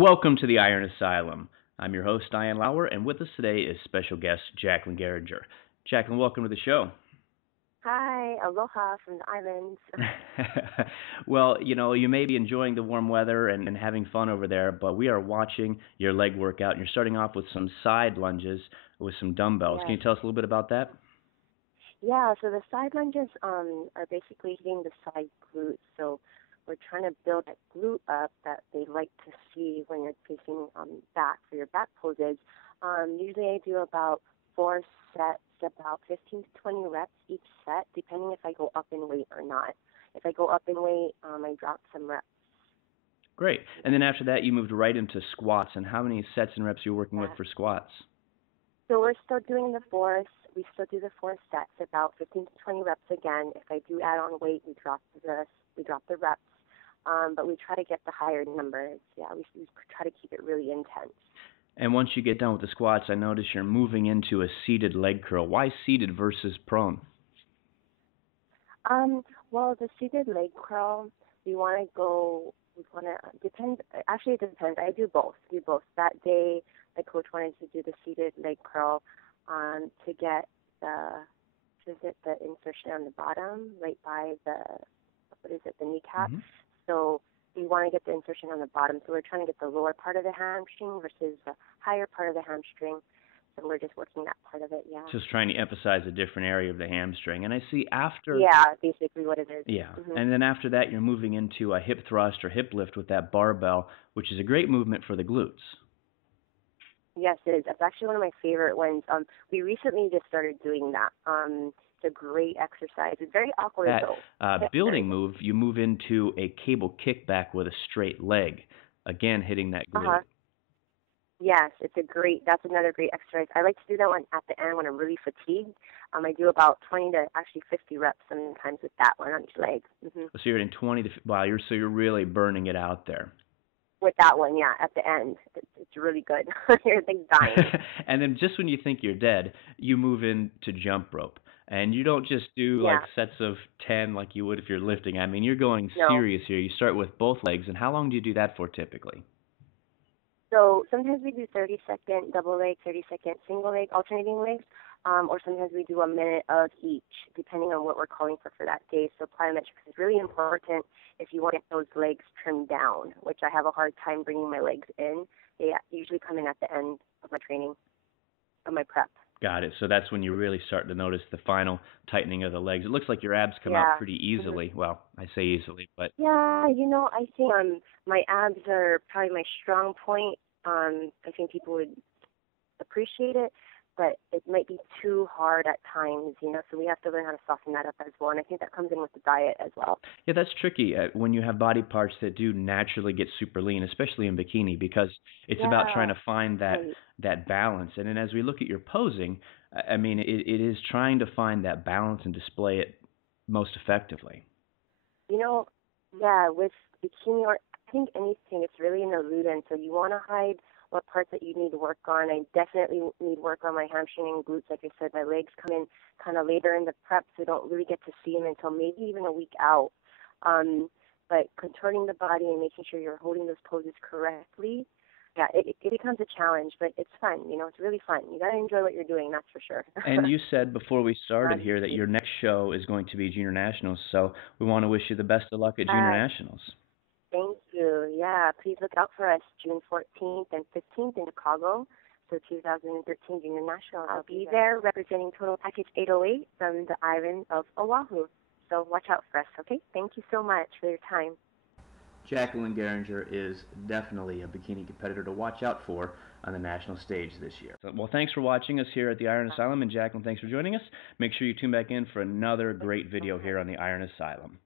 Welcome to the Iron Asylum. I'm your host, Diane Lauer, and with us today is special guest Jacquelyn Geringer. Jacquelyn, welcome to the show. Hi, aloha from the islands. Well, you may be enjoying the warm weather and having fun over there, but we are watching your leg workout, and you're starting off with some side lunges with some dumbbells. Can Yes. you tell us a little bit about that? Yeah, so the side lunges are basically hitting the side glutes. So we're trying to build that glute up that they like to see when you're facing back for your back poses. Usually I do about 4 sets, about 15 to 20 reps each set, depending if I go up in weight or not. If I go up in weight, I drop some reps. Great. And then after that, you moved right into squats. And how many sets and reps are you working with Yeah. for squats? So we're still doing the fours. We still do the 4 sets, about 15 to 20 reps again. If I do add on weight, we drop the reps. But we try to get the higher numbers. Yeah, we try to keep it really intense. And once you get done with the squats, I notice you're moving into a seated leg curl. Why seated versus prone? Well, the seated leg curl, we want to depend. Actually, it depends. I do both. That day, the coach wanted to do the seated leg curl, to get the insertion on the bottom, right by the kneecap. Mm-hmm. So we want to get the insertion on the bottom. So we're trying to get the lower part of the hamstring versus the higher part of the hamstring. So we're just working that part of it, yeah. Just trying to emphasize a different area of the hamstring. And I see after... Yeah, basically what it is. Yeah. Mm-hmm. And then after that, you're moving into a hip thrust or hip lift with that barbell, which is a great movement for the glutes. Yes, it is. That's actually one of my favorite ones. We recently just started doing that. It's a great exercise. It's very awkward, though. That building move, you move into a cable kickback with a straight leg, again hitting that glute. Uh-huh. Yes, that's another great exercise. I like to do that one at the end when I'm really fatigued. I do about 20 to actually 50 reps sometimes with that one on each leg. Mm-hmm. So you're in 20 to, wow, you're really burning it out there. With that one, yeah, at the end. It's really good. Your thing's dying. And then just when you think you're dead, you move into jump rope. And you don't just do like sets of 10 like you would if you're lifting. I mean, you're going serious here. You start with both legs. And how long do you do that for typically? So sometimes we do 30-second double leg, 30-second single leg, alternating legs, or sometimes we do a minute of each, depending on what we're calling for that day. So plyometrics is really important if you want to get those legs trimmed down, which I have a hard time bringing my legs in. They usually come in at the end of my training, of my prep. Got it. So that's when you really start to notice the final tightening of the legs. It looks like your abs come out pretty easily. Mm-hmm. Well, I say easily, but... Yeah, I think my abs are probably my strong point. I think people would appreciate it, but it might be too hard at times, so we have to learn how to soften that up as well, and I think that comes in with the diet as well. Yeah, that's tricky when you have body parts that do naturally get super lean, especially in bikini, because it's about trying to find that balance. And then as we look at your posing, I mean, it is trying to find that balance and display it most effectively. With bikini or I think anything, it's really an illusion. So you want to hide what parts that you need to work on. I definitely need work on my hamstring and glutes. Like I said, my legs come in kind of later in the prep, so I don't really get to see them until maybe even a week out. But contorting the body and making sure you're holding those poses correctly, it becomes a challenge, but it's fun. It's really fun. You got to enjoy what you're doing, that's for sure. And you said before we started here that your next show is going to be Junior Nationals, so we want to wish you the best of luck at Junior Nationals. Thank you. Yeah, please look out for us June 14th and 15th in Chicago. So 2013 Junior National. I'll be there representing Total Package 808 from the island of Oahu. So watch out for us, okay? Thank you so much for your time. Jacquelyn Geringer is definitely a bikini competitor to watch out for on the national stage this year. Well, thanks for watching us here at the Iron Asylum, and Jacquelyn, thanks for joining us. Make sure you tune back in for another great video here on the Iron Asylum.